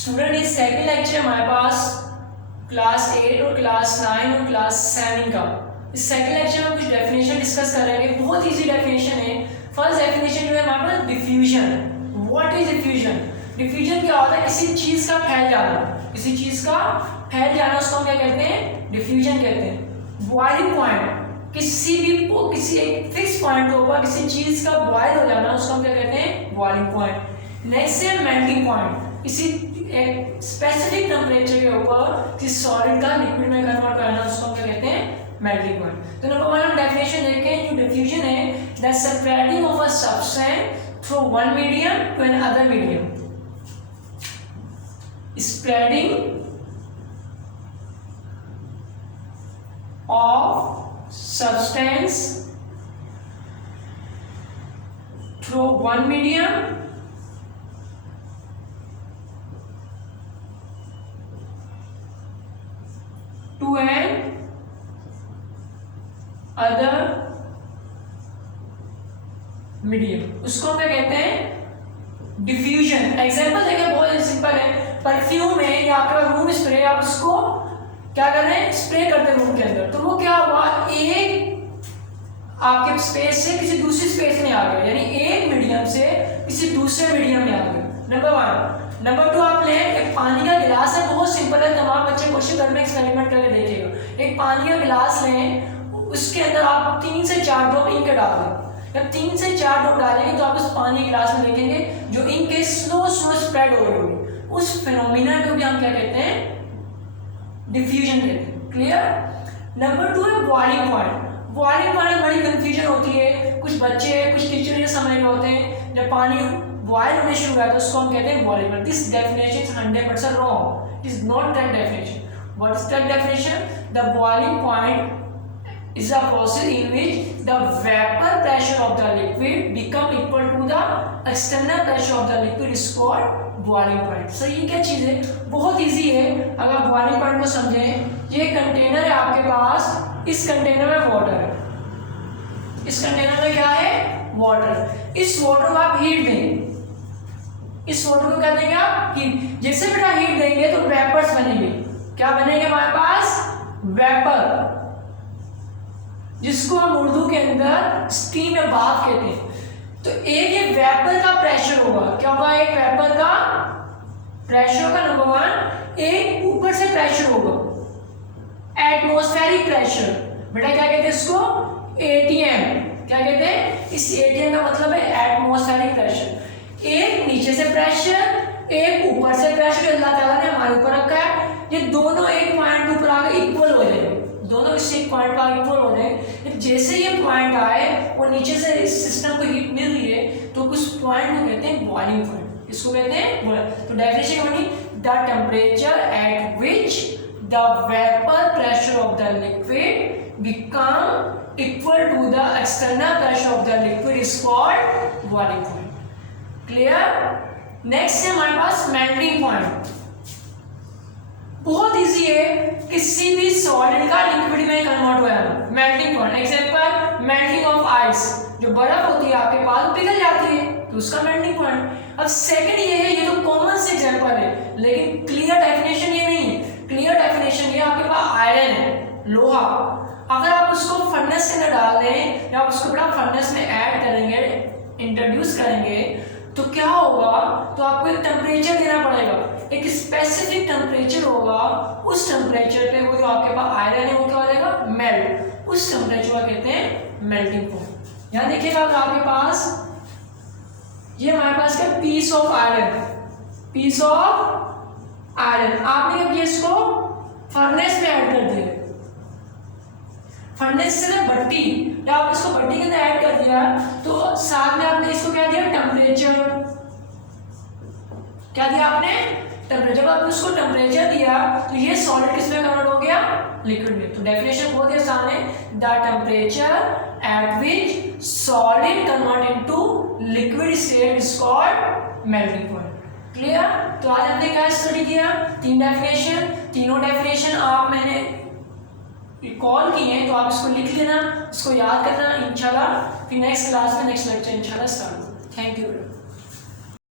Student इस second lecture हमारे पास class 8 और क्लास 9 और क्लास 7 का। इस सेकंड लेक्चर में कुछ डेफिनेशन डिस्कस करेंगे। बहुत इजी डेफिनेशन है। फर्स्ट डेफिनेशन जो है हमारे पास diffusion. What is diffusion? Diffusion क्या होता है? किसी चीज का फैल जाना, किसी चीज का फैल जाना, उसको हम क्या कहते हैं? डिफ्यूजन कहते हैं। बॉइलिंग पॉइंट, किसी एक फिक्स पॉइंट के ऊपर किसी चीज का बॉयल हो जाना, उसको हम क्या कहते हैं? Boiling point. नेक्स्ट है मेल्टिंग पॉइंट, किसी एक स्पेसिफिक टेम्परेचर के ऊपर किसी सॉलिड का लिक्विड में कन्वर्ट करना, उसको हम क्या कहते हैं? Melting point. तो नंबर 1 हम डेफिनेशन देखें। जो डिफ्यूजन है the spreading of a substance through one medium to an other medium. Spreading of substance through one medium to an other medium, उसको हम क्या कहते हैं? डिफ्यूजन। एग्जांपल देखिए, बहुत सिंपल है। परफ्यूम है या आपके पास रूम स्प्रे, आप उसको क्या कर रहे हैं? स्प्रे करते हैं रूम के अंदर। तो वो क्या हुआ? एक आपके स्पेस से किसी दूसरी स्पेस में आ गया, यानी एक मीडियम से किसी दूसरे मीडियम में आ गया। नंबर 1। नंबर 2 आप लें एक पानी का गिलास है। बहुत सिंपल है, तमाम बच्चे क्वेश्चन घर में एक्सपेरिमेंट करके देखिएगा। एक पानी का गिलास लें, उसके अंदर आप 3 से 4 ड्रॉप इंक डाल दें। जब 3 से 4 ड्रॉप डालेंगे तो आप उस पानी गिलास में देखेंगे जो इंक है स्लो स्प्रेड हो रही होगी। उस फिनोमिना को भी हम क्या कहते हैं? डिफ्यूजन कहते हैं। क्लियर? नंबर 2 है बॉइलिंग पॉइंट। बॉइलिंग पॉइंट में बड़ी कंफ्यूजन होती है। कुछ बच्चे, कुछ टीचर ये समझ रहे होते हैं जब पानी बॉयल होने शुरू हुआ है तो उसको हम कहते हैं boiling point. This definition is 100% wrong. It is not that definition. What is that definition? The boiling point is a process in which the vapor pressure of the liquid become equal to the external pressure of the liquid is called boiling point। Sir ये क्या चीज़ है? बहुत easy है। अगर boiling point को समझें, ये container है आपके पास, इस कंटेनर में वाटर है, इस कंटेनर में क्या है? वाटर। इस वाटर को आप हीट देंगे, इस वाटर को क्या देंगे आप? हीट। जैसे बेटा हीट देंगे तो वेपर्स बनेंगे। क्या बनेंगे हमारे पास? वेपर, जिसको हम उर्दू के अंदर स्टीम या भाप कहते हैं। तो एक ये वेपर का प्रेशर होगा। क्या होगा? एक वेपर का प्रेशर होगा। नंबर 1। एक ऊपर से प्रेशर होगा, एटमॉस्फेरिक प्रेशर। बेटा क्या कहते हैं इसको? एटीएम। क्या कहते हैं? इस एटीएम का मतलब है एटमॉस्फेरिक प्रेशर। एक नीचे से प्रेशर, एक ऊपर से प्रेशर अल्लाह ताला ने हमारे ऊपर रखा है। ये दोनों एक पॉइंट के ऊपर आकर इक्वल हो जाएंगे, दोनों इस एक पॉइंट पर इक्वल हो जाए। जैसे ये पॉइंट आए और नीचे से इस सिस्टम को हीट मिल रही है तो उस पॉइंट को कहते हैं बॉइलिंग पॉइंट। इसको कहते हैं। तो डेफिनेशन बनी the temperature at which the vapour pressure of the liquid become equal to the external pressure of the liquid is called boiling point. Clear? Next है हमारे पास मेल्टिंग पॉइंट। बहुत इजी है, किसी भी सॉलिड का लिक्विड में कन्वर्ट हुआ है। Melting point example melting of ice. जो बर्फ होती है आपके पास वो पिघल जाती है तो उसका मेल्टिंग पॉइंट। अब सेकंड ये है, ये तो कॉमन से एग्जांपल है, लेकिन क्लियर डेफिनेशन ये नहीं है। क्लियर डेफिनेशन ये आपके पास आयरन है, लोहा। अगर आप उसको फर्नेस के अंदर डाल दें या आप उसको बड़ा फर्नेस में ऐड करेंगे, इंट्रोड्यूस करेंगे, तो क्या होगा? तो आपको एक टेम्परेचर देना पड़ेगा, एक स्पेसिफिक टेम्परेचर होगा। उस टेम्परेचर पे वो जो आपके पास आयरन है वो क्या हो जाएगा? मेल्ट। उस टेम्परेचर को कहते हैं मेल्टिंग पॉइंट। यहाँ देखिएगा आपके पास, ये हमारे पास क्या? Piece of iron, piece of iron. आपने क्या किया? इसको फर्नेस में ऐड कर दिया। फर्नेस से ना भट्टी, जब आप इसको भट्टी के अंदर ऐड कर दिया तो साथ में आपने इसको क्या दिया? टेम्परेचर। क्या दिया आपने? टेम्परेचर। जब आपने उसको टेम्परेचर दिया तो ये सॉलिड किस में कन्वर्ट हो गया? लिक्विड में। तो डेफिनेशन बहुत ही आसान है, the temperature at which solid convert into liquid state is called melting point. Clear? तो आज हमने क्या स्टडी किया? 3 डेफिनेशन। तीनों डेफिनेशन आप मैंने कॉल किए हैं तो आप इसको लिख लेना, इसको याद करना इंशाल्लाह। फिर नेक्स्ट क्लास में नेक्स्ट लेक्चर इंशाल्लाह स्टार्ट। Thank you.